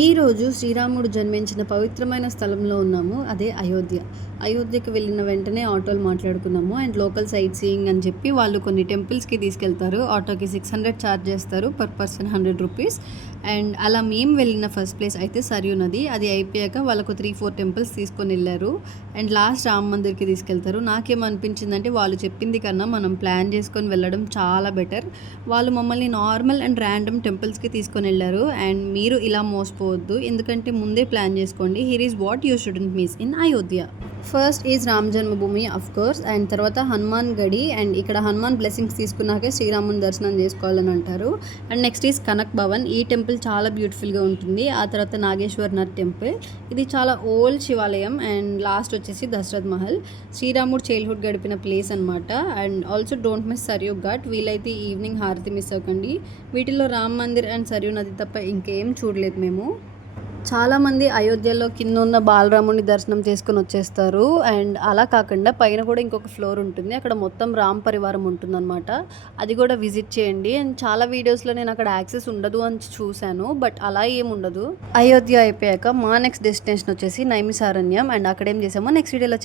ఈరోజు శ్రీరాముడు జన్మించిన పవిత్రమైన స్థలంలో ఉన్నాము. అదే అయోధ్య. అయోధ్యకి వెళ్ళిన వెంటనే ఆటోలు మాట్లాడుకున్నాము. అండ్ లోకల్ సైట్ సీయింగ్ అని చెప్పి వాళ్ళు కొన్ని టెంపుల్స్కి తీసుకెళ్తారు. ఆటోకి 600 ఛార్జ్ చేస్తారు, పర్ పర్సన్ 100 రూపీస్. అండ్ అలా మేము వెళ్ళిన ఫస్ట్ ప్లేస్ అయితే సరియు నది. అది అయిపోయాక వాళ్ళకు 3-4 టెంపుల్స్ తీసుకొని వెళ్ళారు. అండ్ లాస్ట్ రామ్ మందిర్కి తీసుకెళ్తారు. నాకేమనిపించిందంటే వాళ్ళు చెప్పింది కన్నా మనం ప్లాన్ చేసుకొని వెళ్ళడం చాలా బెటర్. వాళ్ళు మమ్మల్ని నార్మల్ అండ్ ర్యాండమ్ టెంపుల్స్కి తీసుకొని వెళ్ళారు. అండ్ మీరు ఇలా మోసపోవద్దు, ఎందుకంటే ముందే ప్లాన్ చేసుకోండి. Here is what you shouldn't miss in Ayodhya. First is Ram Janmabhoomi of course, and తర్వాత హనుమాన్ గడి. అండ్ ఇక్కడ హనుమాన్ బ్లెస్సింగ్స్ తీసుకున్నాకే శ్రీరాముని దర్శనం చేసుకోవాలని అంటారు. And next is Kanak Bhavan. ఈ టెంపుల్ చాలా బ్యూటిఫుల్గా ఉంటుంది. ఆ తర్వాత నాగేశ్వర్నాథ్ టెంపుల్, ఇది చాలా ఓల్డ్ శివాలయం. అండ్ లాస్ట్ వచ్చేసి దశరథ్ మహల్, శ్రీరాముడు చైల్డ్హుడ్ గడిపిన ప్లేస్ అనమాట. And also don't miss Sarayu ghat. వీలైతే ఈవినింగ్ హారతి మిస్ అవ్వకండి. వీటిలో రామ్ మందిర్ అండ్ సరియు నది తప్ప ఇంకేం చూడలేదు మేము. చాలామంది అయోధ్యలో కింద ఉన్న బాలరాముని దర్శనం చేసుకుని వచ్చేస్తారు. అండ్ అలా కాకుండా పైన కూడా ఇంకొక ఫ్లోర్ ఉంటుంది, అక్కడ మొత్తం రామ్ పరివారం ఉంటుందన్నమాట. అది కూడా విజిట్ చేయండి. అండ్ చాలా వీడియోస్లో నేను అక్కడ యాక్సెస్ ఉండదు అని చూశాను, బట్ అలా ఏముండదు. అయోధ్య అయిపోయాక మా నెక్స్ట్ డెస్టినేషన్ వచ్చేసి నైమిసారణ్యం. అండ్ అక్కడ ఏం చేసామో నెక్స్ట్ వీడియోలో